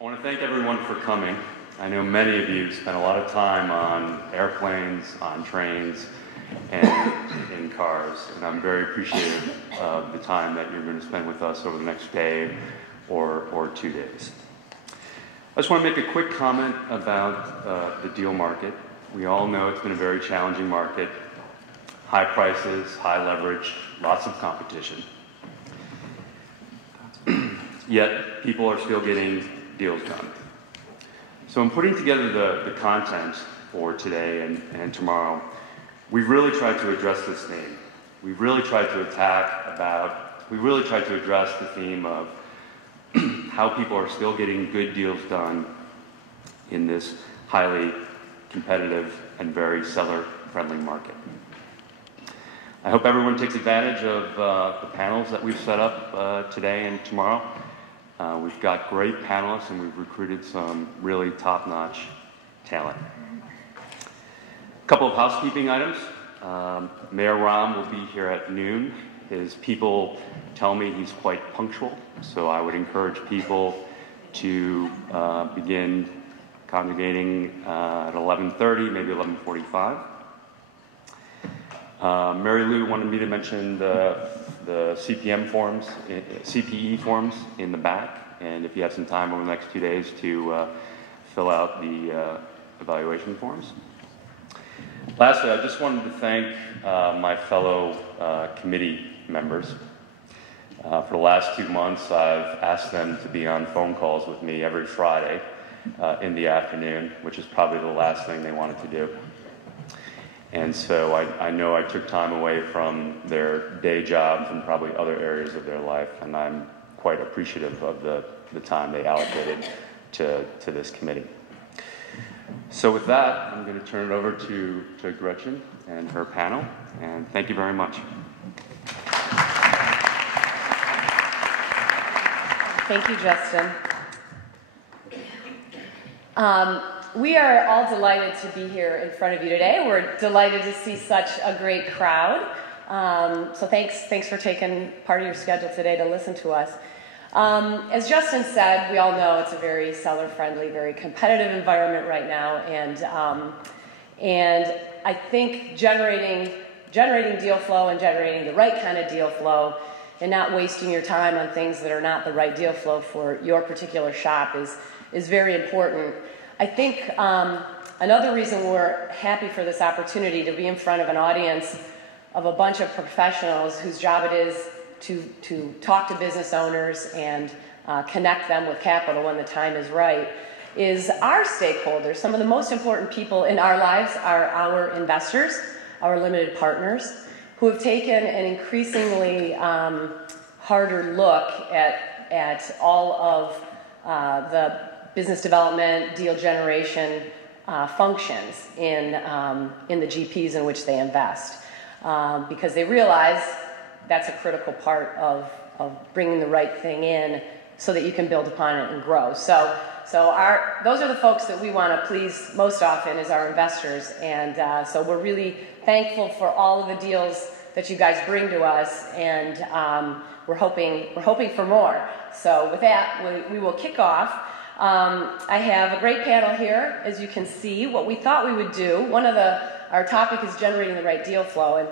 I want to thank everyone for coming. I know many of you spent a lot of time on airplanes, on trains, and in cars, and I'm very appreciative of the time that you're going to spend with us over the next day or 2 days. I just want to make a quick comment about the deal market. We all know it's been a very challenging market. High prices, high leverage, lots of competition. Yet people are still getting deals done. So in putting together the content for today and tomorrow, we've really tried to address this theme. We've really tried to address the theme of how people are still getting good deals done in this highly competitive and very seller-friendly market. I hope everyone takes advantage of the panels that we've set up today and tomorrow. We've got great panelists and we've recruited some really top-notch talent. A couple of housekeeping items. Mayor Rahm will be here at noon. His people tell me he's quite punctual, so I would encourage people to begin congregating at 11:30, maybe 11:45. Mary Lou wanted me to mention the CPE forms in the back, and if you have some time over the next 2 days to fill out the evaluation forms. Lastly, I just wanted to thank my fellow committee members. For the last 2 months, I've asked them to be on phone calls with me every Friday in the afternoon, which is probably the last thing they wanted to do. And so I know I took time away from their day jobs and probably other areas of their life, and I'm quite appreciative of the time they allocated to this committee. So with that, I'm going to turn it over to Gretchen and her panel, and thank you very much. Thank you, Justin. We are all delighted to be here in front of you today. We're delighted to see such a great crowd. So thanks for taking part of your schedule today to listen to us. As Justin said, we all know it's a very seller-friendly, very competitive environment right now, and I think generating deal flow and generating the right kind of deal flow and not wasting your time on things that are not the right deal flow for your particular shop is very important. I think another reason we're happy for this opportunity to be in front of an audience of a bunch of professionals whose job it is to talk to business owners and connect them with capital when the time is right is our stakeholders. Some of the most important people in our lives are our investors, our limited partners, who have taken an increasingly harder look at all of the business development, deal generation functions in the GPs in which they invest, because they realize that's a critical part of bringing the right thing in so that you can build upon it and grow. So those are the folks that we want to please most often is our investors, and so we're really thankful for all of the deals that you guys bring to us, and we're hoping for more. So with that, we will kick off. I have a great panel here, as you can see. What we thought we would do, our topic is generating the right deal flow, and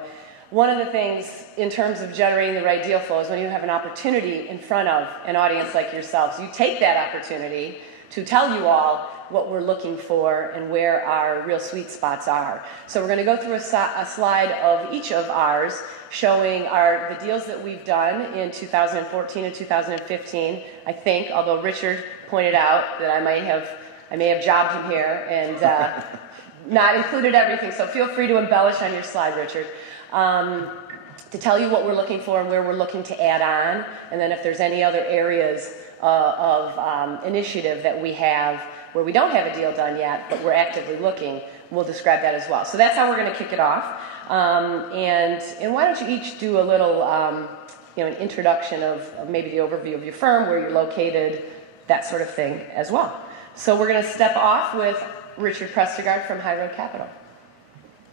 one of the things in terms of generating the right deal flow is when you have an opportunity in front of an audience like yourselves, you take that opportunity to tell you all what we're looking for and where our real sweet spots are. So we're going to go through a slide of each of ours showing the deals that we've done in 2014 and 2015, I think, although Richard pointed out that I may have jobbed him here and not included everything, so feel free to embellish on your slide, Richard, to tell you what we're looking for and where we're looking to add on, and then if there's any other areas of initiative that we have where we don't have a deal done yet, but we're actively looking, we'll describe that as well. So that's how we're going to kick it off. And why don't you each do a little, an introduction of maybe the overview of your firm, where you're located, that sort of thing as well. So we're going to step off with Richard Prestegaard from High Road Capital.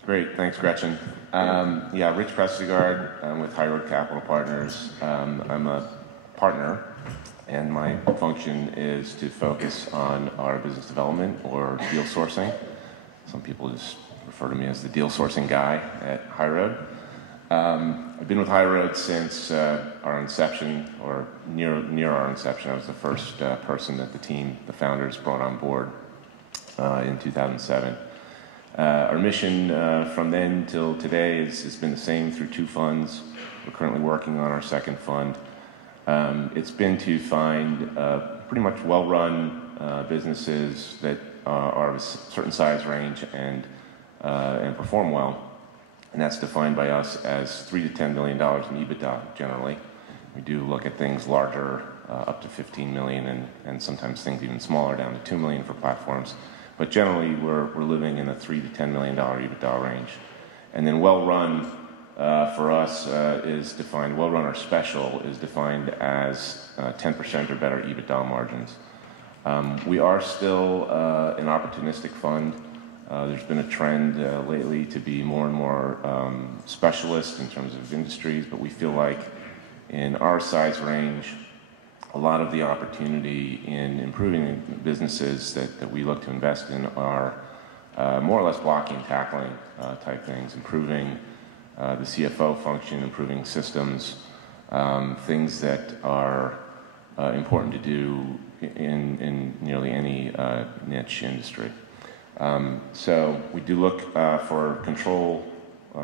Great, thanks, Gretchen. Rich Prestegaard. I'm with High Road Capital Partners. I'm a partner and my function is to focus on our business development or deal sourcing. Some people just refer to me as the deal sourcing guy at HURON. I've been with HURON since our inception, or near our inception. I was the first person that the founders brought on board in 2007. Our mission from then till today has been the same through 2 funds. We're currently working on our 2nd fund. It's been to find pretty much well-run businesses that are of a certain size range and perform well. And that's defined by us as $3 to $10 million in EBITDA, generally. We do look at things larger, up to 15 million, and sometimes things even smaller, down to 2 million for platforms. But generally, we're living in the $3 to $10 million EBITDA range. And then well-run for us is defined, well-run or special is defined as 10% or better EBITDA margins. We are still an opportunistic fund. There's been a trend lately to be more and more specialist in terms of industries, but we feel like in our size range, a lot of the opportunity in improving businesses that we look to invest in are more or less blocking and tackling type things, improving the CFO function, improving systems, things that are important to do in nearly any niche industry. So we do look for control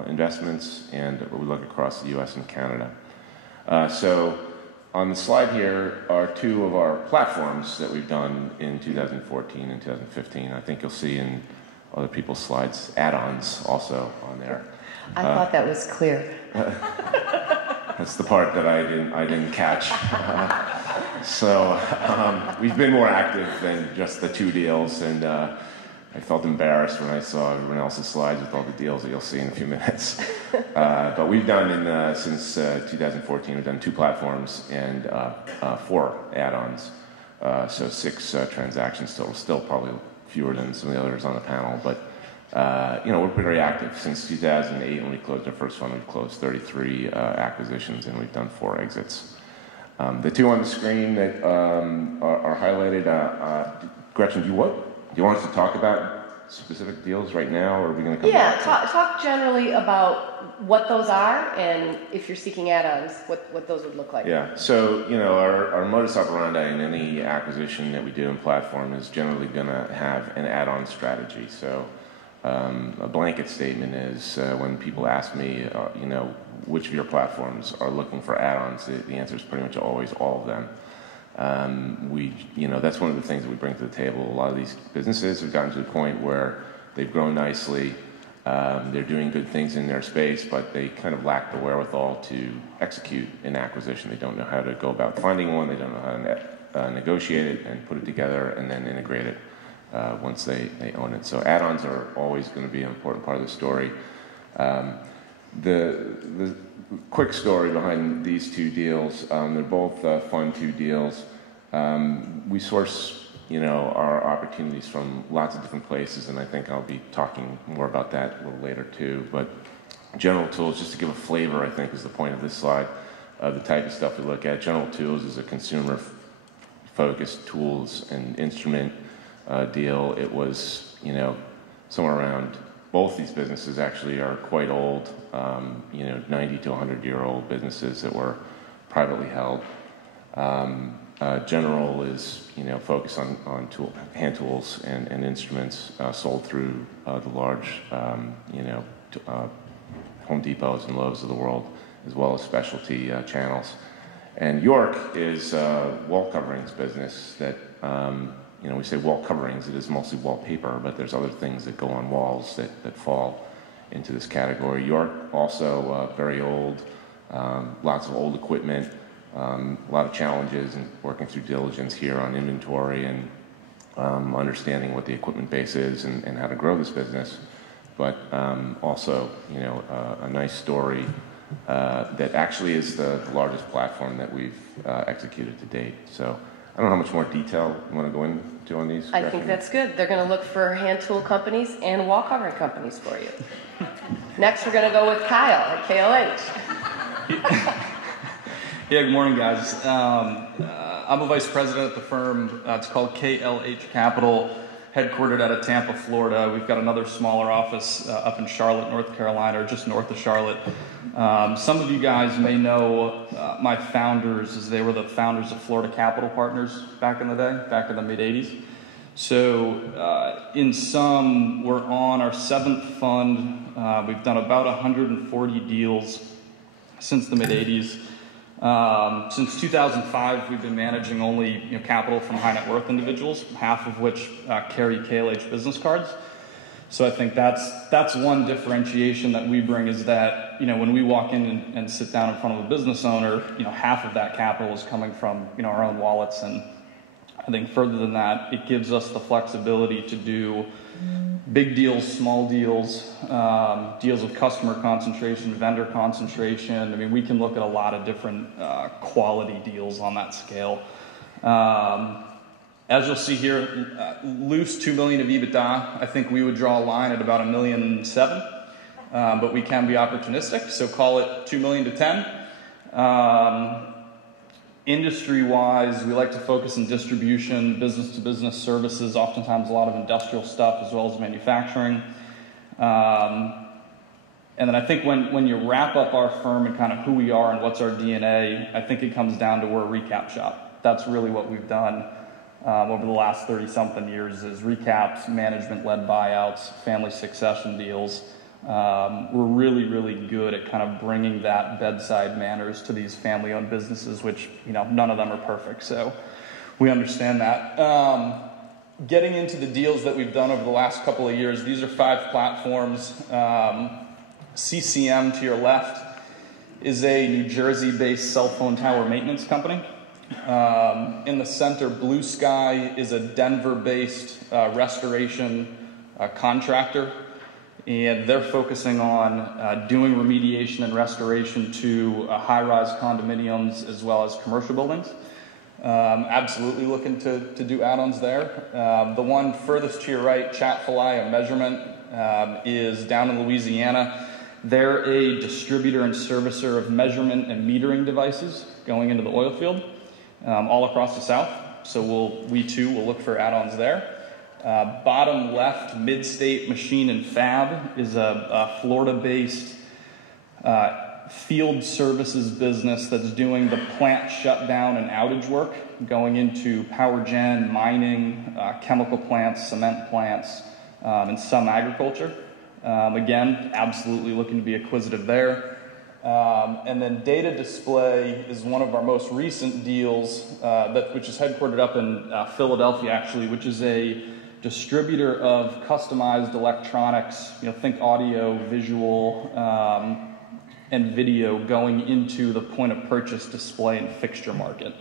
investments, and we look across the US and Canada. So on the slide here are 2 of our platforms that we've done in 2014 and 2015. I think you'll see in other people's slides add-ons also on there. I thought that was clear. That's the part that I didn't catch. So we've been more active than just the 2 deals, and I felt embarrassed when I saw everyone else's slides with all the deals that you'll see in a few minutes. But we've done, since 2014, we've done 2 platforms and 4 add-ons. So 6 transactions total, still probably fewer than some of the others on the panel. But, we're pretty active. Since 2008, when we closed our first fund, we've closed 33 acquisitions, and we've done 4 exits. The 2 on the screen that are highlighted, Gretchen, do you want us to talk about specific deals right now, or are we going to come back? Yeah, talk generally about what those are, and if you're seeking add-ons, what those would look like. Yeah, so, our modus operandi in any acquisition that we do in platform is generally going to have an add-on strategy. So a blanket statement is when people ask me, which of your platforms are looking for add-ons, the answer is pretty much always all of them. That's one of the things that we bring to the table. A lot of these businesses have gotten to the point where they've grown nicely, they're doing good things in their space, but they kind of lack the wherewithal to execute an acquisition. They don't know how to go about finding one, they don't know how to negotiate it and put it together and then integrate it once they own it. So add-ons are always going to be an important part of the story. The quick story behind these 2 deals, they're both Fund 2 deals. We source, our opportunities from lots of different places, and I think I'll be talking more about that a little later too. But General Tools, just to give a flavor, I think is the point of this slide, the type of stuff we look at. General Tools is a consumer-focused tools and instrument deal. It was, somewhere around, both these businesses actually are quite old, 90 to 100-year-old businesses that were privately held. General is, focused on hand tools and instruments sold through the large, Home Depots and Lowe's of the world, as well as specialty channels. And York is wall coverings business that, we say wall coverings, it is mostly wallpaper, but there's other things that go on walls that fall into this category. York also very old, lots of old equipment, a lot of challenges in working through diligence here on inventory and understanding what the equipment base is and how to grow this business. But also, a nice story that actually is the largest platform that we've executed to date. So I don't know how much more detail you want to go into on these. I think that's good. They're going to look for hand tool companies and wall covering companies for you. Next, we're going to go with Kyle at KLH. Yeah, good morning, guys. I'm a vice president at the firm. It's called KLH Capital, headquartered out of Tampa, Florida. We've got another smaller office up in Charlotte, North Carolina, or just north of Charlotte. Some of you guys may know my founders, as they were the founders of Florida Capital Partners back in the day, back in the mid-'80s. So in sum, we're on our 7th fund. We've done about 140 deals since the mid-'80s. Since 2005, we've been managing only capital from high net worth individuals, half of which carry KLH business cards. So I think that's one differentiation that we bring, is that when we walk in and sit down in front of a business owner, half of that capital is coming from our own wallets. And I think further than that, it gives us the flexibility to do big deals, small deals, deals with customer concentration, vendor concentration. I mean, we can look at a lot of different quality deals on that scale. As you'll see here, loose $2 million of EBITDA. I think we would draw a line at about $1.7 million, but we can be opportunistic, so call it $2 million to $10 million. Industry-wise, we like to focus on distribution, business-to-business services, oftentimes a lot of industrial stuff as well as manufacturing. And then I think when you wrap up our firm and kind of who we are and what's our DNA, I think it comes down to we're a recap shop. That's really what we've done over the last 30-something years, is recaps, management-led buyouts, family succession deals. We're really, really good at kind of bringing that bedside manners to these family-owned businesses, which, none of them are perfect, so we understand that. Getting into the deals that we've done over the last couple of years, these are 5 platforms. CCM to your left is a New Jersey-based cell phone tower maintenance company. In the center, Blue Sky is a Denver-based restoration contractor. And they're focusing on doing remediation and restoration to high-rise condominiums as well as commercial buildings. Absolutely looking to do add-ons there. The one furthest to your right, Chat-Filet Measurement, is down in Louisiana. They're a distributor and servicer of measurement and metering devices going into the oil field all across the South. So we too will look for add-ons there. Bottom left, Midstate Machine and Fab is a Florida-based field services business that's doing the plant shutdown and outage work, going into power gen, mining, chemical plants, cement plants, and some agriculture. Again, absolutely looking to be acquisitive there. And then Data Display is one of our most recent deals, which is headquartered up in Philadelphia, actually, which is a distributor of customized electronics, think audio, visual, and video, going into the point of purchase display and fixture market.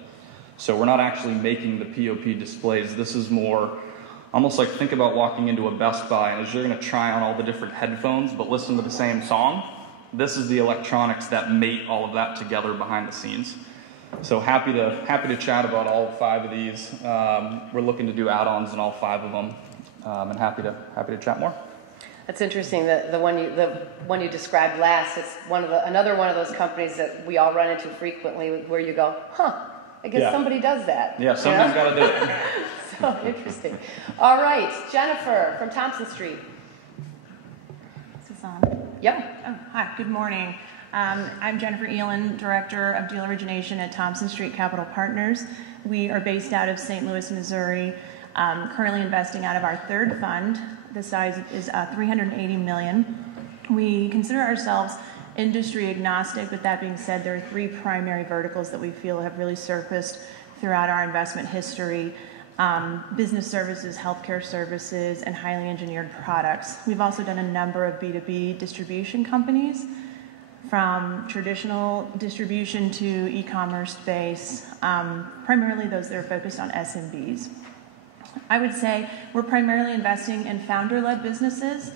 So we're not actually making the POP displays. This is more almost like, think about walking into a Best Buy, and as you're going to try on all the different headphones but listen to the same song, this is the electronics that mate all of that together behind the scenes. So happy to chat about all 5 of these. We're looking to do add-ons in all 5 of them, and happy to chat more. That's interesting. The one you described last, it's another one of those companies that we all run into frequently, where you go, I guess somebody does that. Yeah, somebody's got to do it. So interesting. All right, Jennifer from Thompson Street. Is this on? Yep. Oh, hi. Good morning. I'm Jennifer Ehlen, Director of Deal Origination at Thompson Street Capital Partners. We are based out of St. Louis, Missouri, currently investing out of our 3rd fund. The size is $380 million. We consider ourselves industry agnostic, but that being said, there are 3 primary verticals that we feel have really surfaced throughout our investment history: business services, healthcare services, and highly engineered products. We've also done a number of B2B distribution companies, from traditional distribution to e-commerce space, primarily those that are focused on SMBs. I would say we're primarily investing in founder-led businesses.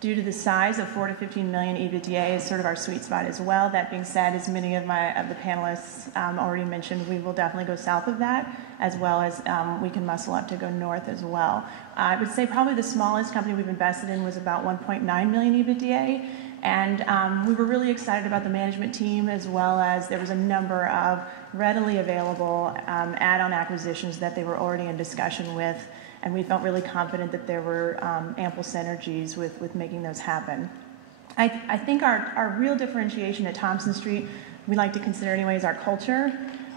Due to the size of 4 to 15 million EBITDA is sort of our sweet spot as well. That being said, as many of the panelists already mentioned, we will definitely go south of that, as well as we can muscle up to go north as well. I would say probably the smallest company we've invested in was about 1.9 million EBITDA. And we were really excited about the management team, as well as there was a number of readily available add-on acquisitions that they were already in discussion with, and we felt really confident that there were ample synergies with making those happen. I think our real differentiation at Thompson Street, we like to consider anyways, our culture.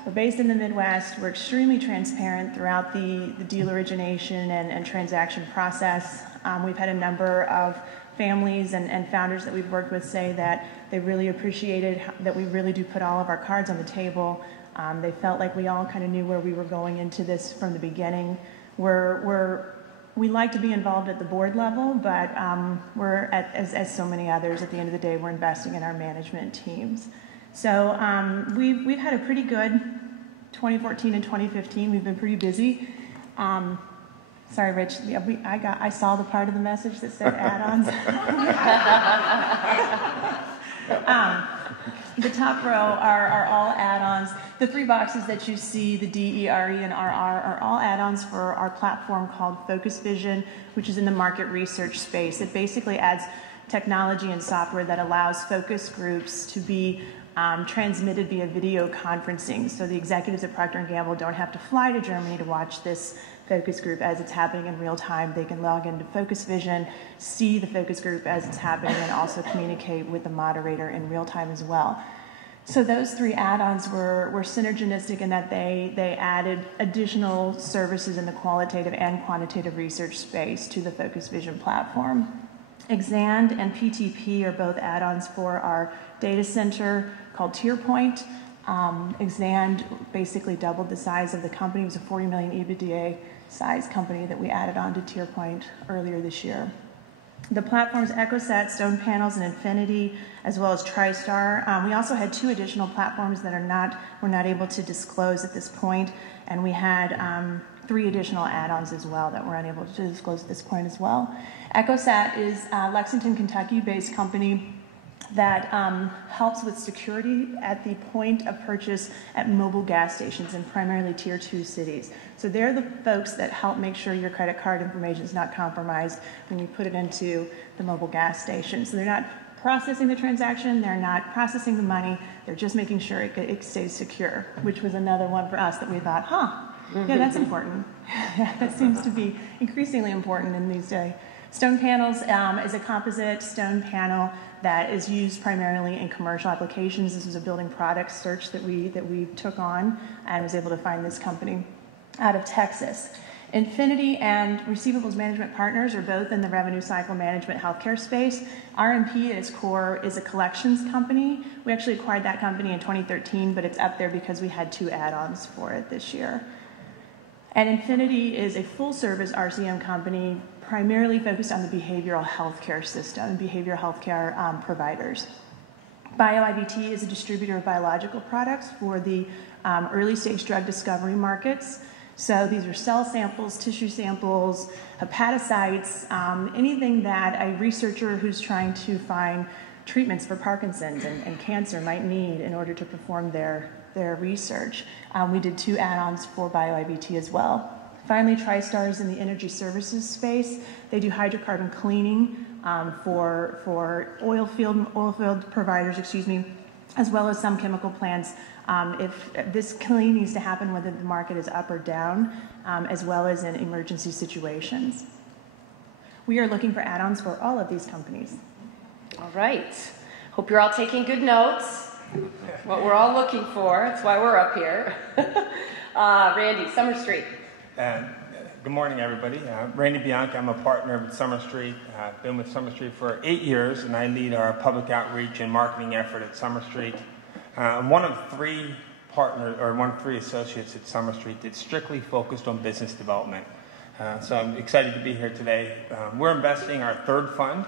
We're based in the Midwest. We're extremely transparent throughout the deal origination and transaction process. We've had a number of families and founders that we've worked with say that they really appreciated that we really do put all of our cards on the table. They felt like we all kind of knew where we were going into this from the beginning. We like to be involved at the board level, but as so many others, at the end of the day, we're investing in our management teams. So we've had a pretty good 2014 and 2015. We've been pretty busy. Sorry, Rich. Yeah, I saw the part of the message that said add-ons. The top row are all add-ons. The 3 boxes that you see, the D, E, R, E, and R, are all add-ons for our platform called Focus Vision, which is in the market research space. It basically adds technology and software that allows focus groups to be transmitted via video conferencing. So the executives at Procter & Gamble don't have to fly to Germany to watch this focus group as it's happening in real time. They can log into Focus Vision, see the focus group as it's happening, and also communicate with the moderator in real time as well. So those 3 add-ons were synergistic in that they added additional services in the qualitative and quantitative research space to the Focus Vision platform. Exand and PTP are both add-ons for our data center called TierPoint. Exand basically doubled the size of the company. It was a 40 million EBITDA size company that we added on to TierPoint earlier this year. The platforms EchoSat, Stone Panels, and Infinity, as well as TriStar. We also had 2 additional platforms that we're not able to disclose at this point, and we had 3 additional add-ons as well that we're unable to disclose at this point as well. EchoSat is a Lexington, Kentucky-based company that helps with security at the point of purchase at mobile gas stations in primarily Tier 2 cities. So they're the folks that help make sure your credit card information is not compromised when you put it into the mobile gas station. So they're not processing the transaction, they're not processing the money, they're just making sure it stays secure, which was another one for us that we thought, yeah, that's important. That seems to be increasingly important in these days. Stone Panels is a composite stone panel that is used primarily in commercial applications. This was a building product search that we took on and was able to find this company out of Texas. Infinity and Receivables Management Partners are both in the revenue cycle management healthcare space. RMP at its core is a collections company. We actually acquired that company in 2013, but it's up there because we had 2 add-ons for it this year. And Infinity is a full-service RCM company primarily focused on the behavioral healthcare system and behavioral healthcare providers. BioIBT is a distributor of biological products for the early-stage drug discovery markets. So these are cell samples, tissue samples, hepatocytes, anything that a researcher who's trying to find treatments for Parkinson's and cancer might need in order to perform their research. We did 2 add-ons for BioIBT as well. Finally, TriStar is in the energy services space. They do hydrocarbon cleaning for oil field providers, as well as some chemical plants. If this cleaning needs to happen whether the market is up or down, as well as in emergency situations. We are looking for add-ons for all of these companies. All right. Hope you're all taking good notes. What we're all looking for. That's why we're up here. Randy, Summer Street. Good morning, everybody. Randy Bianchi. I'm a partner with Summer Street. I've been with Summer Street for 8 years, and I lead our public outreach and marketing effort at Summer Street. I'm one of 3 associates at Summer Street that's strictly focused on business development. So I'm excited to be here today. We're investing our 3rd fund,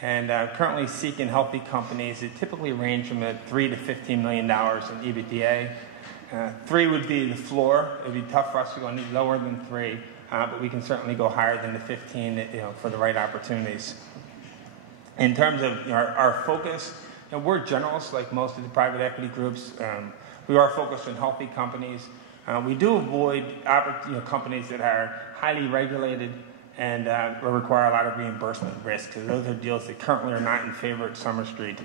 and currently seeking healthy companies that typically range from $3 to $15 million in EBITDA. 3 would be the floor. It would be tough for us to go any lower than 3, but we can certainly go higher than the 15, for the right opportunities. In terms of our focus, we're generalists like most of the private equity groups. We are focused on healthy companies. We do avoid companies that are highly regulated and require a lot of reimbursement risk, because those are deals that currently are not in favor at Summer Street.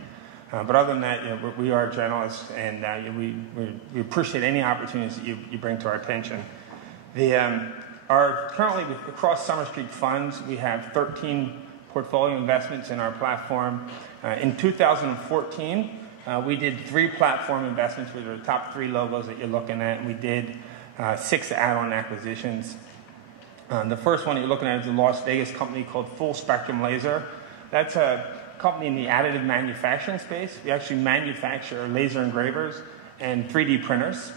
But other than that, we are generalists, and we appreciate any opportunities that you bring to our attention. Currently, across Summer Street Funds, we have 13 portfolio investments in our platform. In 2014, we did 3 platform investments, which are the top 3 logos that you're looking at, and we did 6 add-on acquisitions. The first one that you're looking at is a Las Vegas company called Full Spectrum Laser. That's a company in the additive manufacturing space. We actually manufacture laser engravers and 3D printers.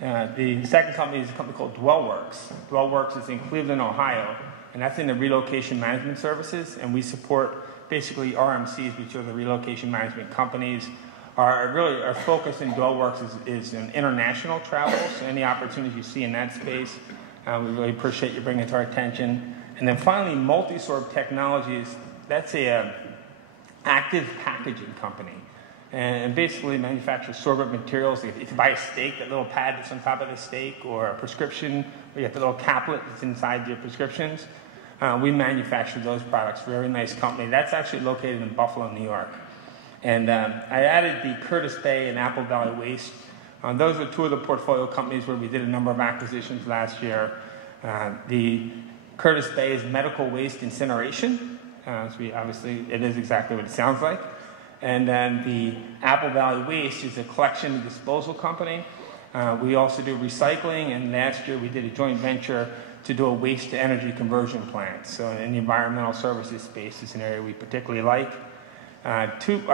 The second company is a company called Dwellworks. Dwellworks is in Cleveland, Ohio, and that's in the relocation management services, and we support basically RMCs, which are the relocation management companies. Our focus in Dwellworks is in international travel, so any opportunities you see in that space, we really appreciate you bringing it to our attention. And then finally, Multisorb Technologies. That's a active packaging company, and basically manufactures sorbent materials. If you buy a steak, that little pad that's on top of the steak, or a prescription, where you have the little caplet that's inside your prescriptions, we manufacture those products. Very nice company. That's actually located in Buffalo, New York. And I added the Curtis Bay and Apple Valley Waste. Those are 2 of the portfolio companies where we did a number of acquisitions last year. The Curtis Bay is medical waste incineration. Obviously, it is exactly what it sounds like. And then the Apple Valley Waste is a collection and disposal company. We also do recycling, and last year we did a joint venture to do a waste-to-energy conversion plant. So in the environmental services space is an area we particularly like. I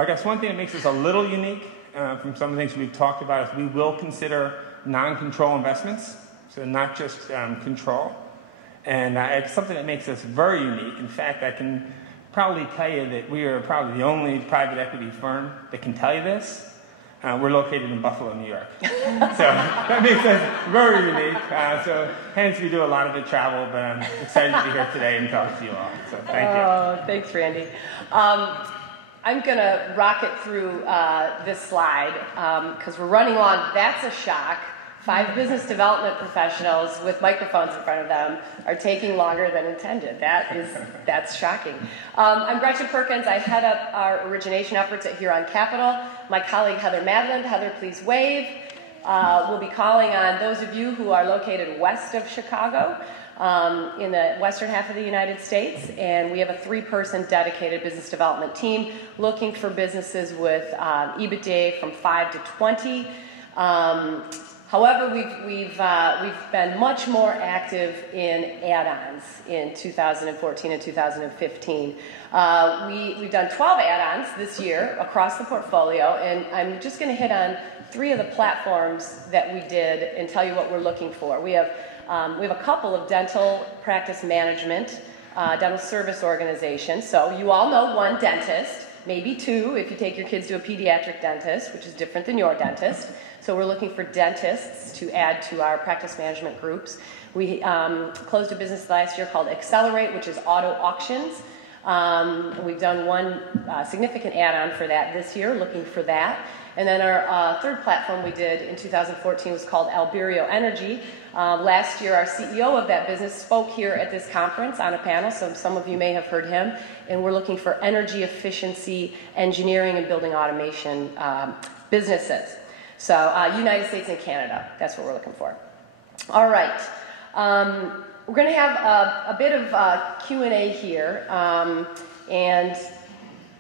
guess one thing that makes us a little unique from some of the things we've talked about is we will consider non-control investments, so not just control. And it's something that makes us very unique. In fact, I can probably tell you that we are probably the only private equity firm that can tell you this. We're located in Buffalo, New York. So that makes us very unique. So hence we do a lot of the travel, but I'm excited to be here today and talk to you all. So thank you. Oh, thanks, Randy. I'm going to rocket through this slide because we're running long. That's a shock. 5 business development professionals with microphones in front of them are taking longer than intended. That's shocking. I'm Gretchen Perkins. I head up our origination efforts at Huron Capital. My colleague Heather Madland. Heather, please wave. We'll be calling on those of you who are located west of Chicago, in the western half of the United States, and we have a 3-person dedicated business development team looking for businesses with EBITDA from 5 to 20. However, we've been much more active in add-ons in 2014 and 2015. We've done 12 add-ons this year across the portfolio, and I'm just going to hit on 3 of the platforms that we did and tell you what we're looking for. We have a couple of dental practice management, dental service organizations. So you all know 1 dentist, maybe 2 if you take your kids to a pediatric dentist, which is different than your dentist. So we're looking for dentists to add to our practice management groups. We closed a business last year called Accelerate, which is auto auctions. We've done 1 significant add-on for that this year, looking for that. And then our 3rd platform we did in 2014 was called Alberio Energy. Last year, our CEO of that business spoke here at this conference on a panel, so some of you may have heard him. And we're looking for energy efficiency, engineering, and building automation businesses. So United States and Canada, that's what we're looking for. All right. We're going to have a bit of Q&A here. And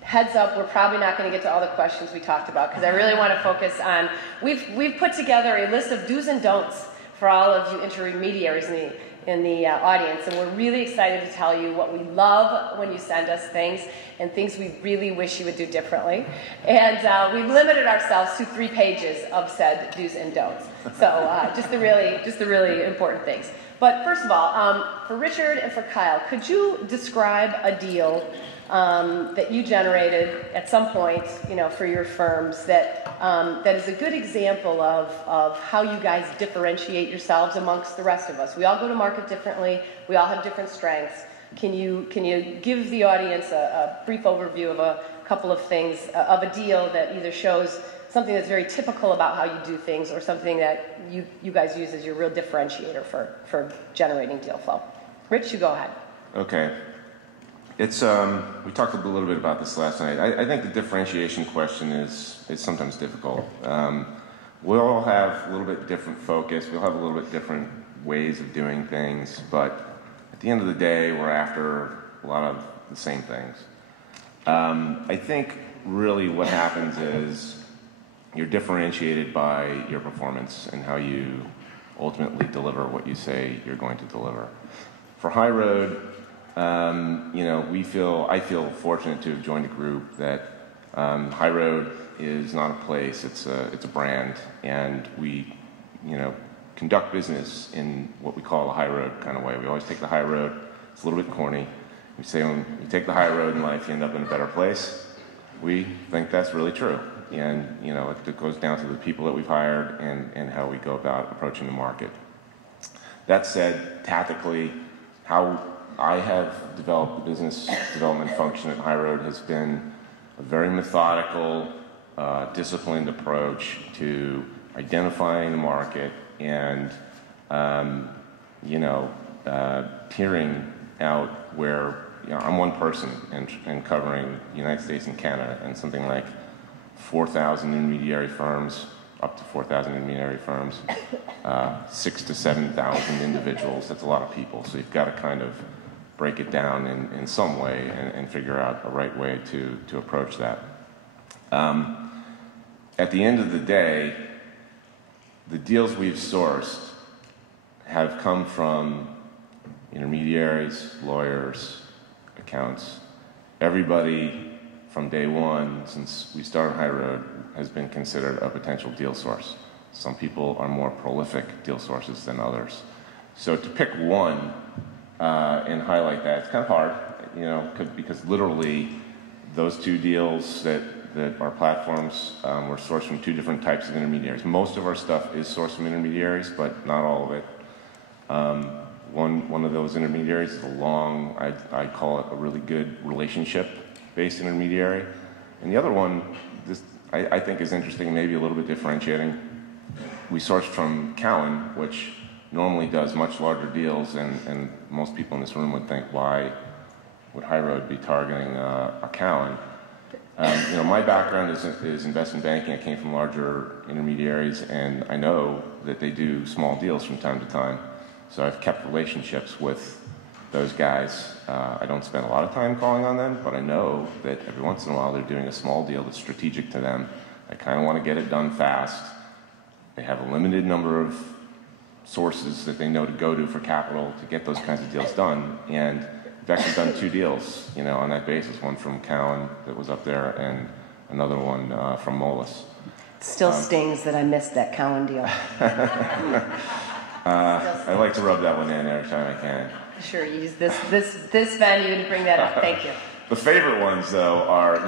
heads up, we're probably not going to get to all the questions we talked about because I really want to focus on, we've put together a list of do's and don'ts for all of you intermediaries in the audience, and we're really excited to tell you what we love when you send us things and things we really wish you would do differently. And we've limited ourselves to 3 pages of said do's and don'ts. So just the really important things. But first of all, for Richard and for Kyle, could you describe a deal that you generated at some point, for your firms that is a good example of how you guys differentiate yourselves amongst the rest of us? We all go to market differently. We all have different strengths. Can you give the audience a brief overview of a couple of things, of a deal that either shows something that's very typical about how you do things or something that you guys use as your real differentiator for generating deal flow? Rich, you go ahead. Okay. It's we talked a little bit about this last night. I think the differentiation question is sometimes difficult. We'll all have a little bit different focus. We'll have a little bit different ways of doing things, but at the end of the day, we're after a lot of the same things. I think really what happens is you're differentiated by your performance and how you ultimately deliver what you say you're going to deliver. For High Road, I feel fortunate to have joined a group that High Road is not a place, it's a brand, and we, conduct business in what we call a high road kind of way. We always take the high road. It's a little bit corny. We say when you take the high road in life, you end up in a better place. We think that's really true. And, it goes down to the people that we've hired and how we go about approaching the market. That said, tactically, how I have developed the business development function at High Road has been a very methodical, disciplined approach to identifying the market and, peering out where, I'm one person and covering the United States and Canada and something like 4,000 intermediary firms, up to 4,000 intermediary firms, 6,000 to 7,000 individuals. That's a lot of people. So you've got to kind of break it down in some way and figure out a right way to approach that. At the end of the day, the deals we've sourced have come from intermediaries, lawyers, accountants. Everybody from day one, since we started High Road, has been considered a potential deal source. Some people are more prolific deal sources than others. So to pick one and highlight that, it's kind of hard, because literally those two deals that our platforms were sourced from two different types of intermediaries. Most of our stuff is sourced from intermediaries, but not all of it. One of those intermediaries is a long, I call it a really good relationship-based intermediary. And the other one, I think is interesting, maybe a little bit differentiating. We sourced from Cowen, which normally does much larger deals, and most people in this room would think, why would High Road be targeting a Cowen? My background is investment banking. I came from larger intermediaries, and I know that they do small deals from time to time. So I've kept relationships with those guys. I don't spend a lot of time calling on them, but I know that every once in a while they're doing a small deal that's strategic to them. They kind of want to get it done fast. They have a limited number of sources that they know to go to for capital to get those kinds of deals done. And we've actually done two deals, on that basis. One from Cowen that was up there, and another one from Moelis. Still stings that I missed that Cowen deal. I like to rub that one in every time I can. Sure, you use this venue to bring that up. Thank you. The favorite ones, though, are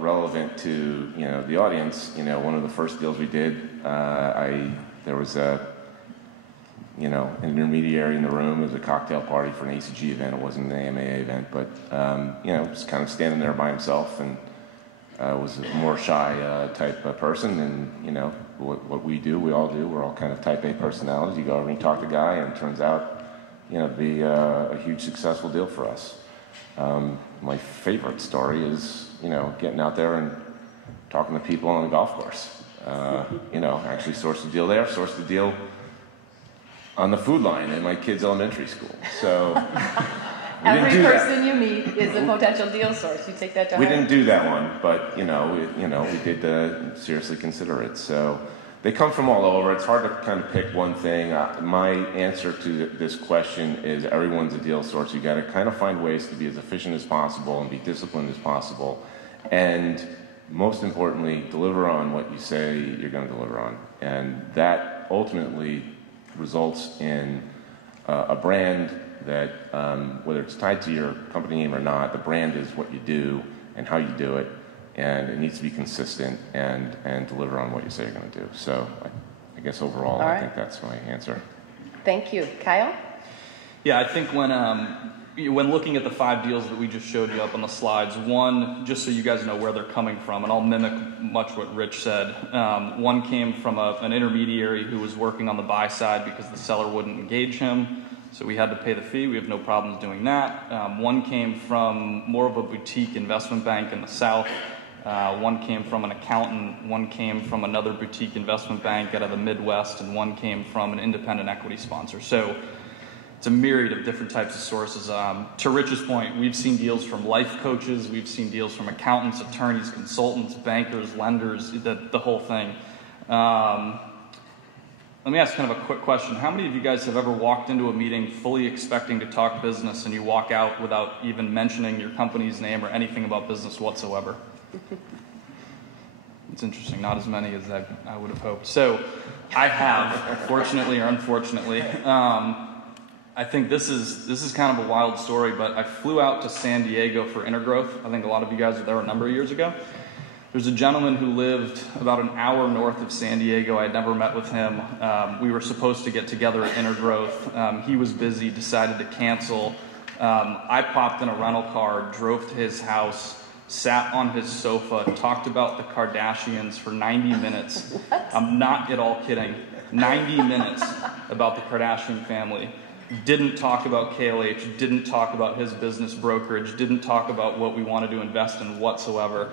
relevant to the audience. One of the first deals we did, there was an intermediary in the room. It was a cocktail party for an ACG event. It wasn't an AMA event, but just kind of standing there by himself, and was a more shy type of person. And what we do, we all do. We're all kind of type A personalities. You go over and you talk to a guy, and it turns out to be a huge successful deal for us. My favorite story is, getting out there and talking to people on the golf course. Actually sourced a deal there, sourced a deal on the food line in my kid's elementary school. So every person you meet is a potential deal source. You take that to heart. We didn't do that one, but we did seriously consider it. So they come from all over. It's hard to kind of pick one thing. My answer to this question is everyone's a deal source. You got to kind of find ways to be as efficient as possible and be disciplined as possible, and most importantly, deliver on what you say you're going to deliver on. And that ultimately results in a brand that, whether it's tied to your company name or not, the brand is what you do and how you do it, and it needs to be consistent and deliver on what you say you're going to do. So I guess overall, I think that's my answer. Thank you. Kyle? Yeah, I think when looking at the 5 deals that we just showed you up on the slides, one, just so you guys know where they're coming from, and I'll mimic much what Rich said, one came from an intermediary who was working on the buy side because the seller wouldn't engage him. So we had to pay the fee. We have no problems doing that. One came from more of a boutique investment bank in the South. One came from an accountant. One came from another boutique investment bank out of the Midwest, and one came from an independent equity sponsor. So it's a myriad of different types of sources. To Rich's point, we've seen deals from life coaches. We've seen deals from accountants, attorneys, consultants, bankers, lenders, the whole thing. Let me ask kind of a quick question. How many of you guys have ever walked into a meeting fully expecting to talk business and you walk out without even mentioning your company's name or anything about business whatsoever? It's interesting, not as many as I would have hoped. So I have, fortunately or unfortunately. I think this is kind of a wild story, but I flew out to San Diego for Intergrowth. I think a lot of you guys were there a number of years ago. There's a gentleman who lived about an hour north of San Diego. I'd never met with him. We were supposed to get together at Intergrowth. He was busy, decided to cancel. I popped in a rental car, drove to his house, sat on his sofa, talked about the Kardashians for 90 minutes. I'm not at all kidding. 90 minutes about the Kardashian family. Didn't talk about KLH, didn't talk about his business brokerage, didn't talk about what we wanted to invest in whatsoever.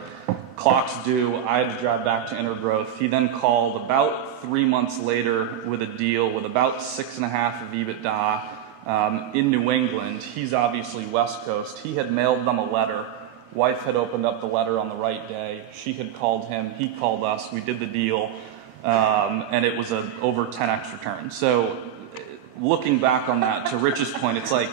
Clock's due, I had to drive back to Intergrowth. He then called about 3 months later with a deal with about 6.5 of EBITDA in New England. He's obviously West Coast. He had mailed them a letter. Wife had opened up the letter on the right day. She had called him, he called us, we did the deal, and it was an over 10x return. So looking back on that, to Rich's point, it's like,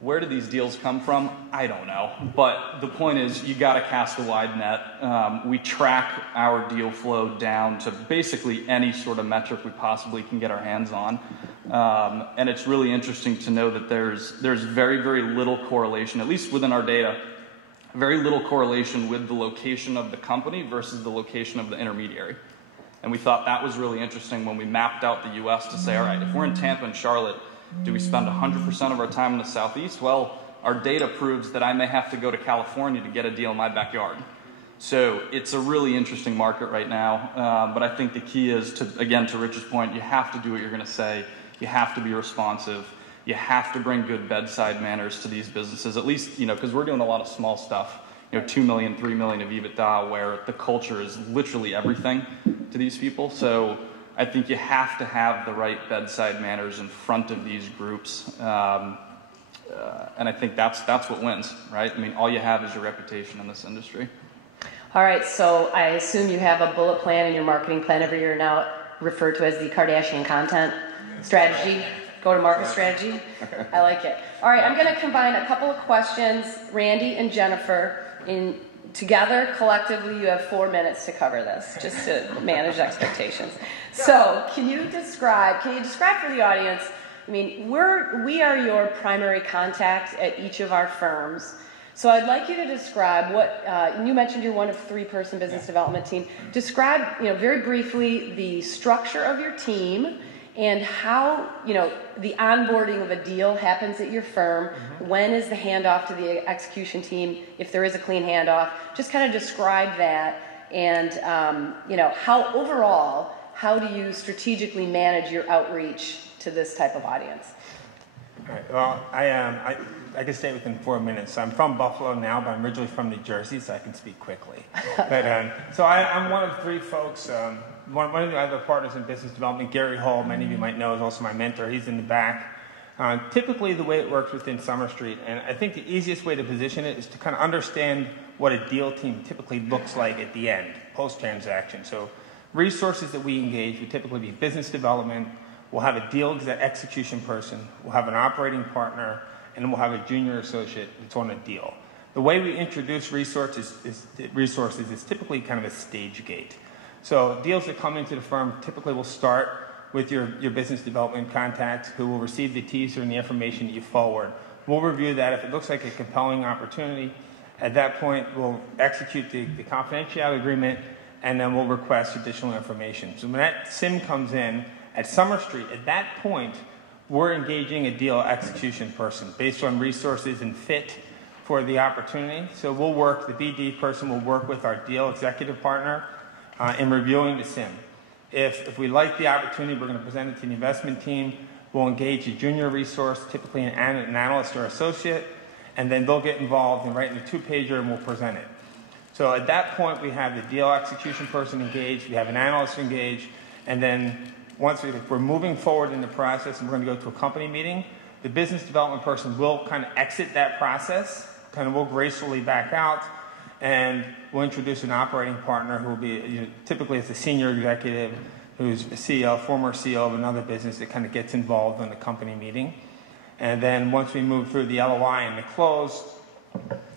where do these deals come from? I don't know. But the point is, you got to cast a wide net. We track our deal flow down to basically any sort of metric we possibly can get our hands on. And it's really interesting to know that there's very, very little correlation, at least within our data, very little correlation with the location of the company versus the location of the intermediary. And we thought that was really interesting when we mapped out the U.S. to say, all right, if we're in Tampa and Charlotte, do we spend 100% of our time in the Southeast? Well, our data proves that I may have to go to California to get a deal in my backyard. So it's a really interesting market right now. But I think the key is, to Rich's point, you have to do what you're going to say. You have to be responsive. You have to bring good bedside manners to these businesses, at least, because we're doing a lot of small stuff. 2 million, 3 million of EBITDA, where the culture is literally everything to these people. So I think you have to have the right bedside manners in front of these groups. And I think that's what wins, right? I mean, all you have is your reputation in this industry. All right, so I assume you have a bullet plan in your marketing plan every year now referred to as the Kardashian content strategy, go-to-market strategy. I like it. All right, I'm going to combine a couple of questions, Randy and Jennifer, together. Collectively, you have 4 minutes to cover this, just to manage expectations. So, can you describe for the audience, I mean, we are your primary contact at each of our firms. So I'd like you to describe what, you mentioned you're one of 3-person business development team. Describe, very briefly the structure of your team and how, the onboarding of a deal happens at your firm. Mm-hmm. When is the handoff to the execution team, if there is a clean handoff? Just kind of describe that and, how do you strategically manage your outreach to this type of audience? All right, well, I can stay within 4 minutes. I'm from Buffalo now, but I'm originally from New Jersey, so I can speak quickly. But so I'm one of 3 folks. One of the other partners in business development, Gary Hall, many of you might know, is also my mentor. He's in the back. Typically, the way it works within Summer Street, and I think the easiest way to position it is to kind of understand what a deal team typically looks like at the end, post-transaction. So resources that we engage would typically be business development. We'll have a deal execution person. We'll have an operating partner. And then we'll have a junior associate that's on a deal. The way we introduce resources is typically kind of a stage gate. So deals that come into the firm typically will start with your business development contact, who will receive the teaser and the information that you forward. We'll review that. If it looks like a compelling opportunity, at that point we'll execute the confidentiality agreement, and then we'll request additional information. So when that SIM comes in at Summer Street, at that point, we're engaging a deal execution person based on resources and fit for the opportunity. So we'll work, the BD person will work with our deal executive partner in reviewing the SIM. If we like the opportunity, we're going to present it to the investment team. we'll engage a junior resource, typically an analyst or associate, and then they'll get involved and write in a 2-pager and we'll present it. So at that point, we have the deal execution person engaged, we have an analyst engaged, and then once we're moving forward in the process and we're going to go to a company meeting, the business development person will kind of exit that process, kind of will gracefully back out, and we'll introduce an operating partner who will be, typically it's a senior executive who's a CEO, former CEO of another business that kind of gets involved in the company meeting. And then once we move through the LOI and the close,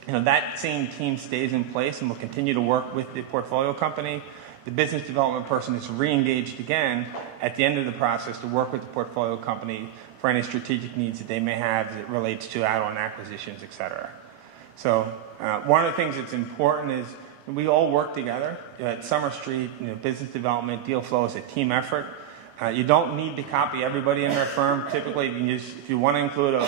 that same team stays in place and will continue to work with the portfolio company. The business development person is re-engaged again at the end of the process to work with the portfolio company for any strategic needs that they may have that relates to add-on acquisitions, et cetera. So one of the things that's important is we all work together. At Summer Street, business development, deal flow is a team effort. You don't need to copy everybody in their firm. Typically, if you want to include a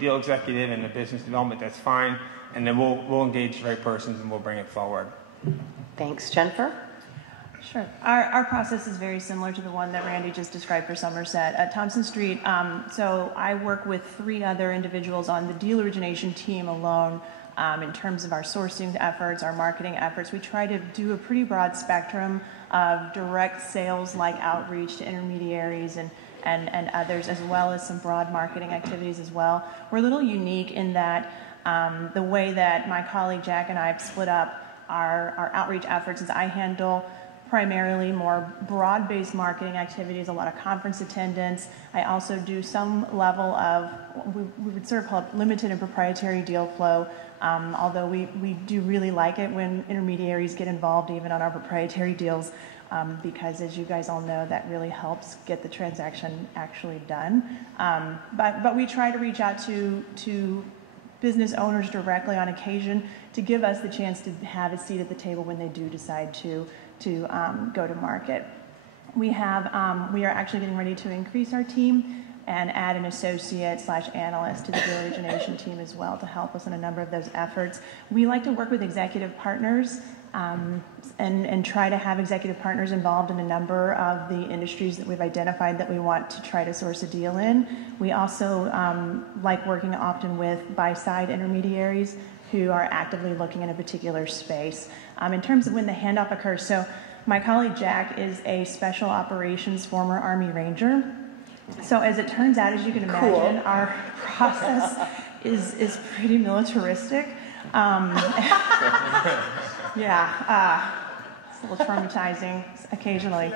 deal executive in the business development, that's fine. And then we'll engage the right persons and we'll bring it forward. Thanks. Jennifer? Sure. Our process is very similar to the one that Randy just described for Somerset. At Thompson Street, so I work with 3 other individuals on the deal origination team alone. In terms of our sourcing efforts, our marketing efforts, we try to do a pretty broad spectrum of direct sales-like outreach to intermediaries and others, as well as some broad marketing activities as well. We're a little unique in that the way that my colleague Jack and I have split up our outreach efforts is I handle primarily more broad-based marketing activities, a lot of conference attendance. I also do some level of, we would sort of call it limited and proprietary deal flow, although we do really like it when intermediaries get involved even on our proprietary deals, because as you guys all know, that really helps get the transaction actually done. But we try to reach out to business owners directly on occasion to give us the chance to have a seat at the table when they do decide to go to market. We are actually getting ready to increase our team and add an associate/analyst to the deal origination team as well to help us in a number of those efforts. We like to work with executive partners and try to have executive partners involved in a number of the industries that we've identified that we want to try to source a deal in. We also like working often with buy-side intermediaries who are actively looking in a particular space. In terms of when the handoff occurs, so my colleague Jack is a special operations former Army Ranger. So as it turns out, as you can imagine, our process is pretty militaristic. It's a little traumatizing occasionally.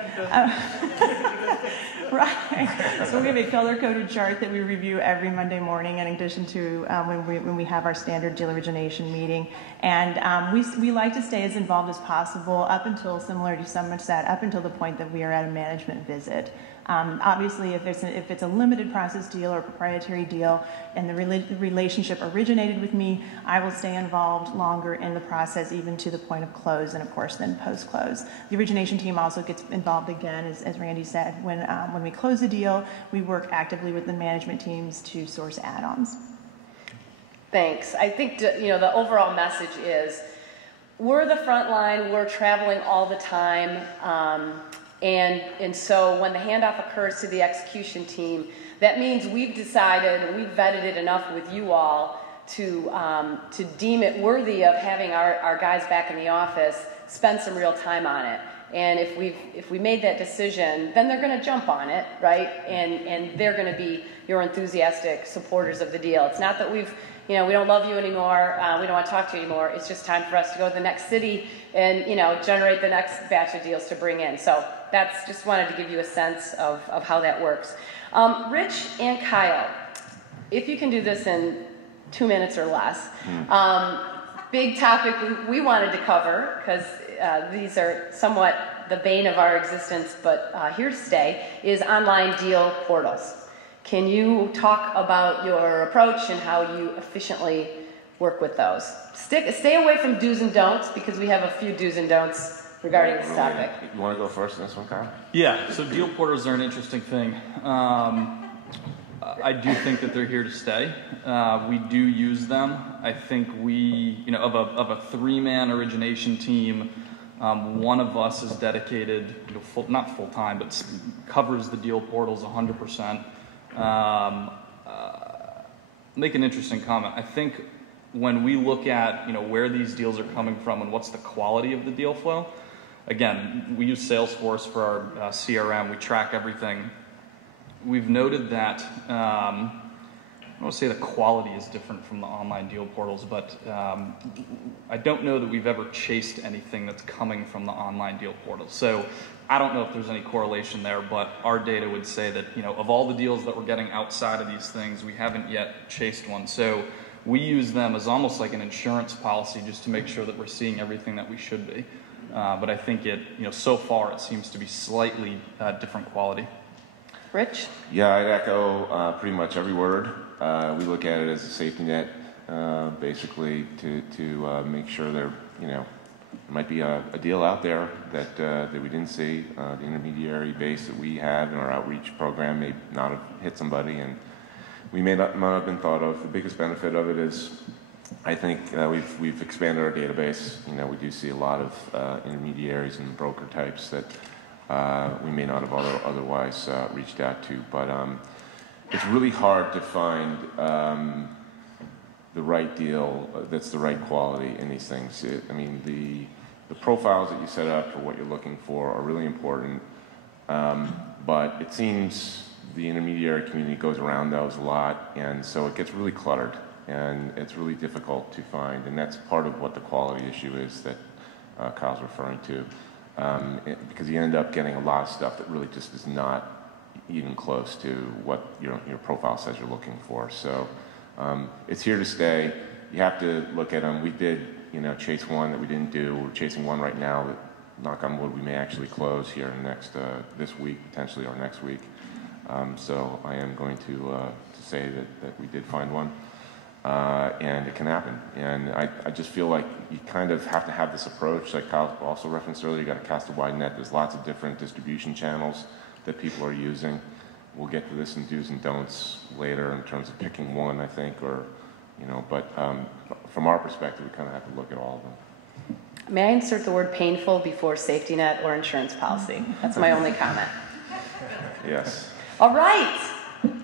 Right. So we have a color-coded chart that we review every Monday morning in addition to when we have our standard deal origination meeting. And we like to stay as involved as possible up until, similar to Somerset, up until the point that we are at a management visit. Obviously, if it's a limited process deal or proprietary deal and the relationship originated with me, I will stay involved longer in the process, even to the point of close and, of course, then post-close. The origination team also gets involved again, as Randy said. When we close a deal, we work actively with the management teams to source add-ons. Thanks. I think the overall message is we're the front line. We're traveling all the time. And so when the handoff occurs to the execution team, that means we've decided and we've vetted it enough with you all to deem it worthy of having our guys back in the office spend some real time on it. And if we made that decision, then they're going to jump on it, right? And they're going to be your enthusiastic supporters of the deal. It's not that we don't love you anymore, we don't want to talk to you anymore. It's just time for us to go to the next city and, generate the next batch of deals to bring in. So that's just wanted to give you a sense of how that works. Rich and Kyle, if you can do this in 2 minutes or less. Big topic we wanted to cover, because these are somewhat the bane of our existence, but here to stay, is online deal portals. Can you talk about your approach and how you efficiently work with those? Stay away from do's and don'ts, because we have a few do's and don'ts regarding this topic. You want to go first in this one, Kyle? Yeah, so deal portals are an interesting thing. I do think that they're here to stay. We do use them. I think of a 3-man origination team, one of us is dedicated, not full-time, but covers the deal portals 100%. make an interesting comment. I think when we look at where these deals are coming from and what's the quality of the deal flow, again, we use Salesforce for our CRM. We track everything. We've noted that I don't want to say the quality is different from the online deal portals, but I don't know that we've ever chased anything that's coming from the online deal portal. So I don't know if there's any correlation there, but our data would say that, of all the deals that we're getting outside of these things, we haven't yet chased one. So we use them as almost like an insurance policy just to make sure that we're seeing everything that we should be. But I think so far it seems to be slightly different quality. Rich? Yeah, I'd echo pretty much every word. We look at it as a safety net, basically, to make sure there might be a deal out there that we didn't see. The intermediary base that we have in our outreach program may not have hit somebody, and we may not have been thought of. The biggest benefit of it is, I think we've expanded our database. We do see a lot of intermediaries and broker types that we may not have otherwise reached out to, but it's really hard to find the right deal that's the right quality in these things. The profiles that you set up for what you're looking for are really important, but it seems the intermediary community goes around those a lot, and so it gets really cluttered, and it's really difficult to find, and that's part of what the quality issue is that Kyle's referring to. Because you end up getting a lot of stuff that really just is not even close to what your profile says you're looking for. So it's here to stay. You have to look at them. We did chase one that we didn't do. We're chasing one right now that, knock on wood, we may actually close here in the next this week, potentially, or next week. So I am going to say that we did find one. And it can happen. And I just feel like you kind of have to have this approach, like Kyle also referenced earlier. You got to cast a wide net. There's lots of different distribution channels that people are using. We'll get to this in do's and don'ts later in terms of picking one, I think, but from our perspective, we kind of have to look at all of them. May I insert the word painful before safety net or insurance policy? That's my only comment. Yes. All right,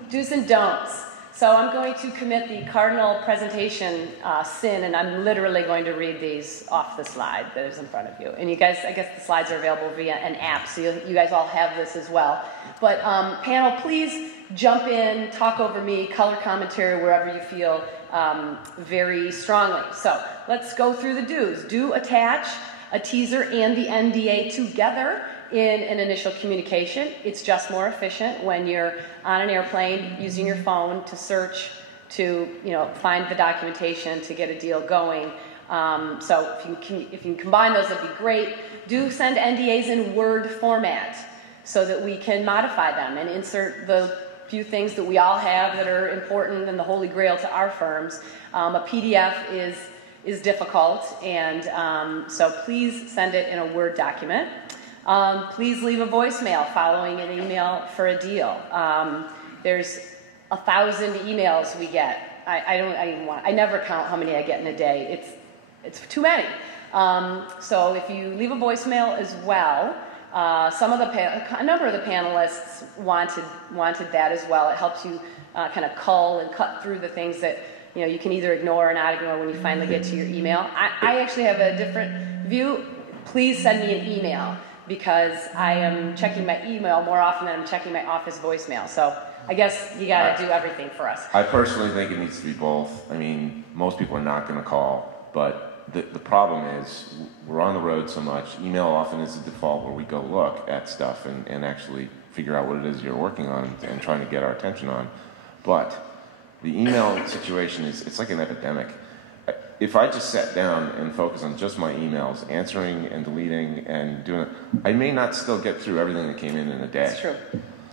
do's and don'ts. So I'm going to commit the cardinal presentation sin, and I'm literally going to read these off the slide that is in front of you. And you guys, I guess the slides are available via an app, so you guys all have this as well. But panel, please jump in, talk over me, color commentary wherever you feel very strongly. So let's go through the do's. Do attach a teaser and the NDA together in an initial communication. It's just more efficient when you're on an airplane using your phone to search, to find the documentation, to get a deal going. So if you can combine those, that'd be great. Do send NDAs in Word format so that we can modify them and insert the few things that we all have that are important and the holy grail to our firms. A PDF is difficult, and so please send it in a Word document. Please leave a voicemail following an email for a deal. There's 1,000 emails we get. I never count how many I get in a day. It's too many. So if you leave a voicemail as well, a number of the panelists wanted that as well. It helps you kind of cull and cut through the things that you can either ignore or not ignore when you finally get to your email. I actually have a different view. Please send me an email, because I am checking my email more often than I'm checking my office voicemail. So I guess you got to do everything for us. I personally think it needs to be both. Most people are not going to call, but the problem is we're on the road so much. Email often is the default where we go look at stuff and actually figure out what it is you're working on and trying to get our attention on. But the email situation it's like an epidemic. If I just sat down and focused on just my emails, answering and deleting and doing it, I may not still get through everything that came in a day. That's true.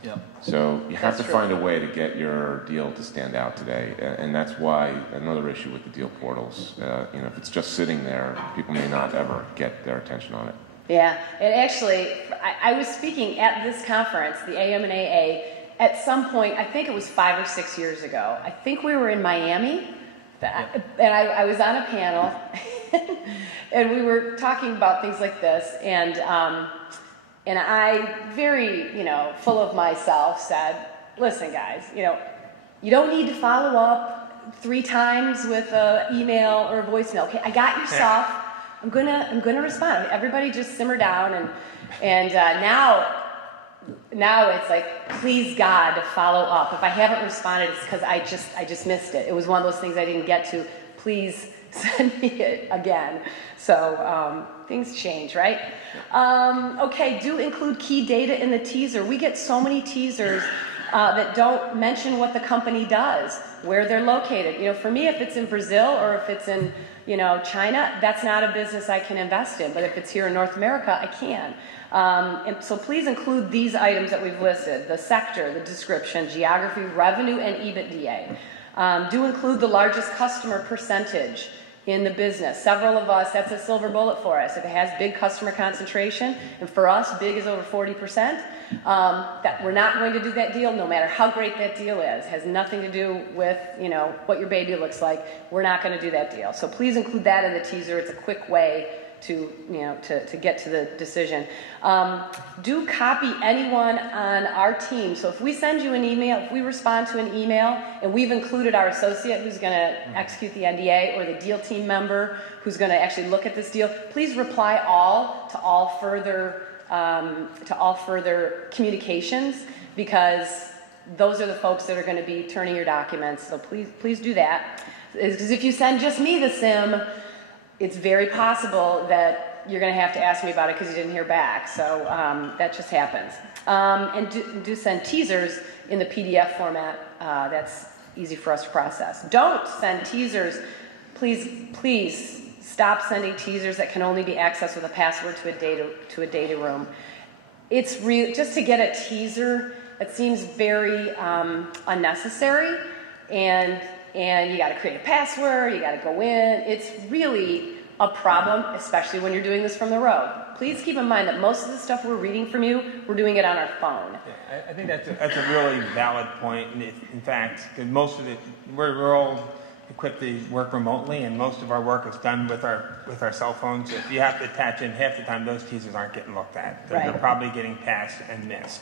Yeah. So you have to find a way to get your deal to stand out today, and that's why another issue with the deal portals. If it's just sitting there, people may not ever get their attention on it. Yeah, and actually, I was speaking at this conference, the AMNAA, at some point. I think it was 5 or 6 years ago. I think we were in Miami. And I was on a panel, and we were talking about things like this, and I, very, full of myself, said, listen, guys, you don't need to follow up 3 times with an email or a voicemail. Okay, I got your stuff. I'm gonna respond. Everybody just simmer down, and now it's like, please God, follow up. If I haven't responded, it's because I just missed it. It was one of those things I didn't get to. Please send me it again. So things change, right? Okay, do include key data in the teaser. We get so many teasers that don't mention what the company does, where they're located. For me, if it's in Brazil or if it's in China, that's not a business I can invest in. But if it's here in North America, I can. And so please include these items that we've listed: the sector, the description, geography, revenue, and EBITDA. Do include the largest customer percentage in the business. Several of us, that's a silver bullet for us. If it has big customer concentration, and for us, big is over 40%, that we're not going to do that deal no matter how great that deal is. It has nothing to do with, what your baby looks like. We're not going to do that deal. So please include that in the teaser. It's a quick way to get to the decision. Do copy anyone on our team. So if we send you an email, if we respond to an email and we've included our associate who's going to execute the NDA, or the deal team member who's going to actually look at this deal, please reply to all further communications, because those are the folks that are going to be turning your documents. So please do that. Because if you send just me the SIM, it's very possible that you're going to have to ask me about it because you didn't hear back. So that just happens. And do send teasers in the PDF format. That's easy for us to process. Don't send teasers. Please stop sending teasers that can only be accessed with a password to a data room. It's just to get a teaser, it seems very unnecessary, and you got to create a password, you got to go in. It's really a problem, especially when you're doing this from the road. Please keep in mind that most of the stuff we're reading from you, we're doing it on our phone. Yeah, I think that's a really valid point. In fact, most of it, we're all equipped to work remotely, and most of our work is done with our cell phones. If you have to attach in, half the time those teasers aren't getting looked at. They're probably getting passed and missed.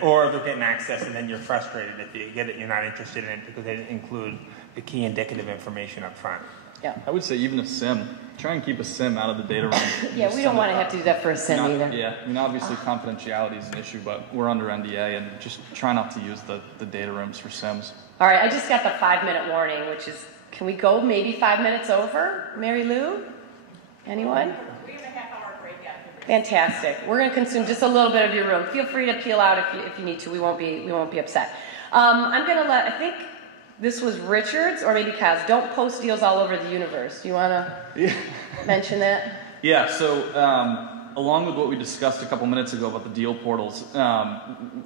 Or they're getting access, and then you're frustrated if you get it, you're not interested in it because they didn't include the key indicative information up front. Yeah. I would say even a SIM. Try and keep a SIM out of the data room. Yeah, we don't want to have to do that for a SIM either. Yeah, obviously confidentiality is an issue, but we're under NDA, and just try not to use the data rooms for SIMs. All right, I just got the 5-minute warning, which is, can we go maybe 5 minutes over? Mary Lou? Anyone? We have a half-hour break after. Fantastic. We're going to consume just a little bit of your room. Feel free to peel out if you need to. We won't be upset. I'm going to I think this was Richard's or maybe Kaz. Don't post deals all over the universe. Do you want to mention that? Yeah, so along with what we discussed a couple minutes ago about the deal portals,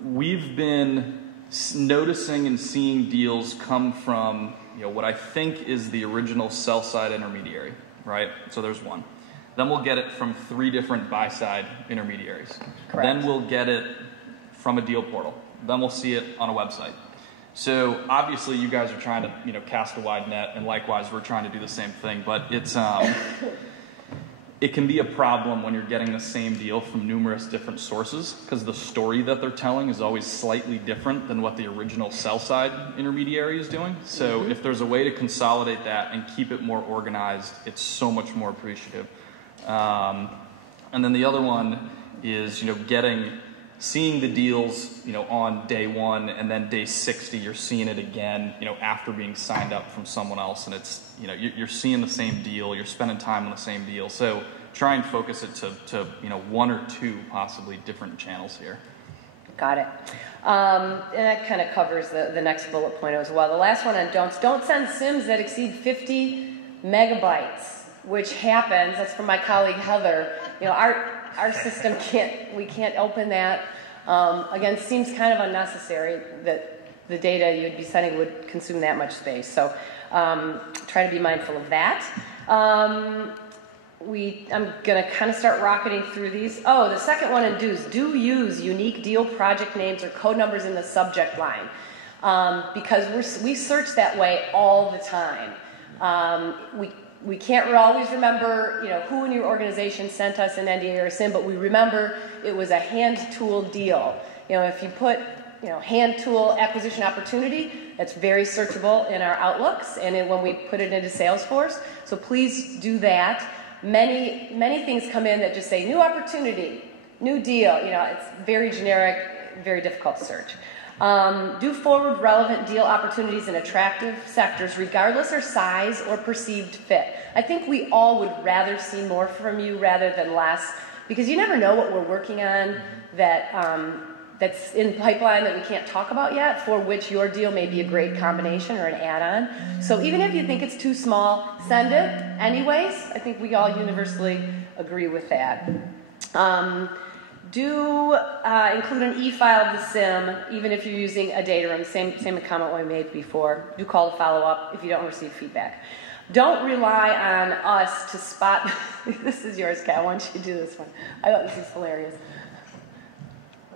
we've been noticing and seeing deals come from what I think is the original sell-side intermediary, right? So there's one. Then we'll get it from 3 different buy-side intermediaries. Correct. Then we'll get it from a deal portal. Then we'll see it on a website. So obviously you guys are trying to cast a wide net, and likewise we're trying to do the same thing. But it's it can be a problem when you're getting the same deal from numerous different sources, because the story that they're telling is always slightly different than what the original sell-side intermediary is doing. So if there's a way to consolidate that and keep it more organized, it's so much more appreciative. And then the other one is seeing the deals on day 1, and then day 60 you're seeing it again after being signed up from someone else, and it's you're seeing the same deal, you're spending time on the same deal. So try and focus it to 1 or 2 possibly different channels here. Got it. And that kind of covers the next bullet point as well. The last one on don't send SIMs that exceed 50 megabytes, which happens. That's from my colleague Heather. Our system can't open that. Again, seems kind of unnecessary that the data you'd be sending would consume that much space. So try to be mindful of that. I'm going to kind of start rocketing through these. Oh, the second one in do's. Do use unique deal project names or code numbers in the subject line, because we search that way all the time. We can't always remember, who in your organization sent us an NDA or a SIM, but we remember it was a hand-tooled deal. If you put, hand tool acquisition opportunity. That's very searchable in our outlooks and when we put it into Salesforce. So please do that. Many things come in that just say new opportunity, new deal. It's very generic, very difficult to search. Do forward relevant deal opportunities in attractive sectors, regardless of size or perceived fit. I think we all would rather see more from you rather than less, because you never know what we're working on that's in pipeline that we can't talk about yet, for which your deal may be a great combination or an add-on. So even if you think it's too small, send it anyways. I think we all universally agree with that. Do include an e-file of the SIM, even if you're using a data room. Same comment we made before. Do call to follow up if you don't receive feedback. Don't rely on us to spot. This is yours, Kat. Why don't you do this one? I thought this was hilarious.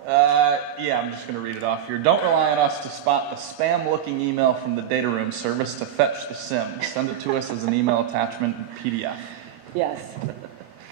Yeah, I'm just going to read it off here. Don't rely on us to spot the spam-looking email from the data room service to fetch the SIM. Send it to us as an email attachment in PDF. Yes.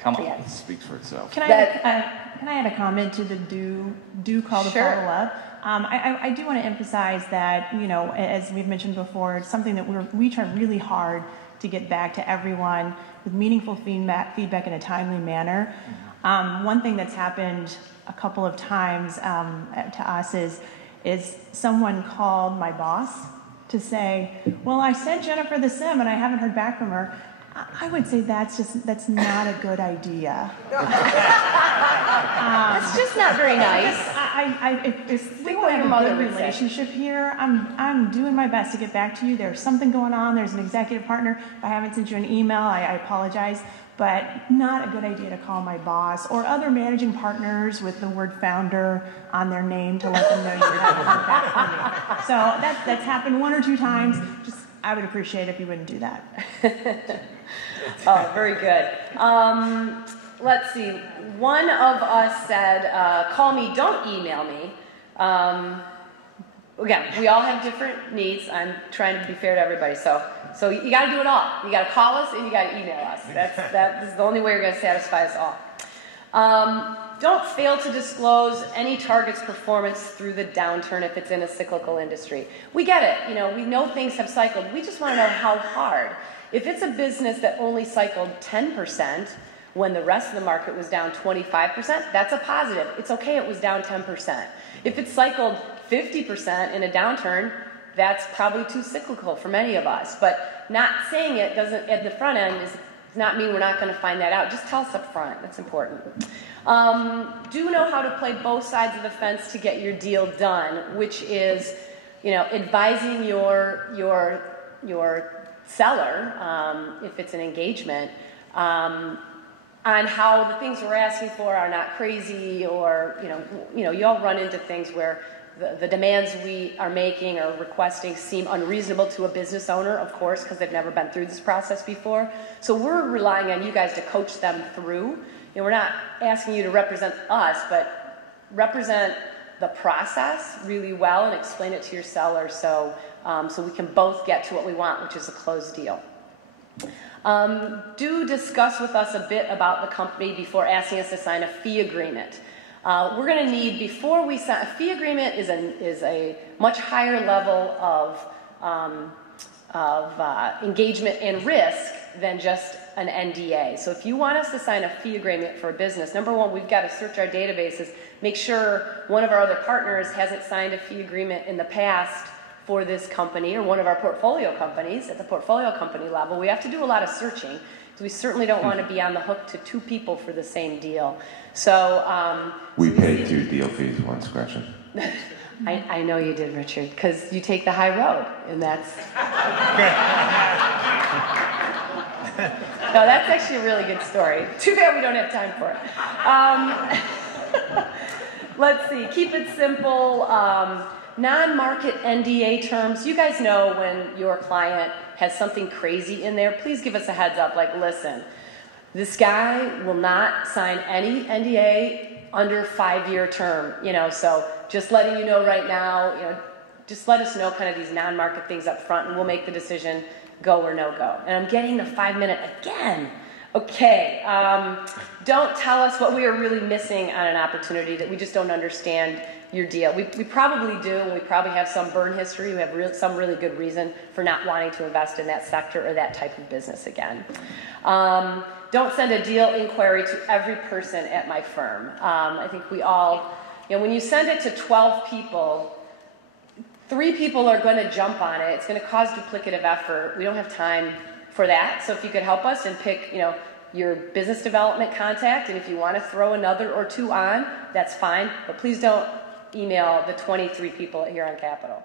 Come on. Yes. It speaks for itself. Can I add a comment to the do call to Sure. follow up? I do want to emphasize that, as we've mentioned before, it's something that we try really hard to get back to everyone with meaningful feedback in a timely manner. One thing that's happened a couple of times to us is someone called my boss to say, well, I sent Jennifer the SIM and I haven't heard back from her. I would say that's not a good idea. It's just not very nice. If we want to have a good relationship here, I'm doing my best to get back to you. There's something going on. There's an executive partner. If I haven't sent you an email, I apologize. But not a good idea to call my boss or other managing partners with the word founder on their name to let them know you haven't heard back from me. So that's happened one or two times. I would appreciate it if you wouldn't do that. Oh, very good. Let's see. One of us said, call me, don't email me. Again, we all have different needs. I'm trying to be fair to everybody. So you got to do it all. You got to call us and you got to email us. That is the only way you're going to satisfy us all. Don't fail to disclose any target's performance through the downturn if it's in a cyclical industry. We get it. We know things have cycled. We just want to know how hard. If it's a business that only cycled 10% when the rest of the market was down 25%, that's a positive. It's okay it was down 10%. If it cycled 50% in a downturn, that's probably too cyclical for many of us. But not saying it doesn't at the front end does not mean we're not going to find that out. Just tell us up front. That's important. Do know how to play both sides of the fence to get your deal done, which is, advising your seller, if it's an engagement, on how the things we're asking for are not crazy, or you all run into things where the demands we are making or requesting seem unreasonable to a business owner, of course, because they've never been through this process before. So we're relying on you guys to coach them through. We're not asking you to represent us, but represent the process really well and explain it to your seller so we can both get to what we want, which is a closed deal. Do discuss with us a bit about the company before asking us to sign a fee agreement. We're going to need, before we sign, a fee agreement is a much higher level of engagement and risk than just an NDA. So if you want us to sign a fee agreement for a business, number one, we've got to search our databases, make sure one of our other partners hasn't signed a fee agreement in the past for this company or one of our portfolio companies at the portfolio company level. We have to do a lot of searching because we certainly don't want to be on the hook to two people for the same deal. So we paid 2 deal fees once, Gretchen. I know you did, Richard, because you take the high road, and that's... No, that's actually a really good story. Too bad we don't have time for it. Let's see. Keep it simple. Non-market NDA terms. You guys know when your client has something crazy in there, please give us a heads up. Like, listen, this guy will not sign any NDA under 5-year term. So just letting you know right now, just let us know kind of these non-market things up front, and we'll make the decision, go or no go. And I'm getting the 5-minute again. Okay. don't tell us what we are really missing on an opportunity, that we just don't understand your deal. We probably do, and we probably have some burn history. We have some really good reason for not wanting to invest in that sector or that type of business again. Don't send a deal inquiry to every person at my firm. I think we all, when you send it to 12 people, 3 people are going to jump on it. It's going to cause duplicative effort. We don't have time for that. So if you could help us and pick, your business development contact, and if you want to throw another or 2 on, that's fine. But please don't email the 23 people at Huron Capital.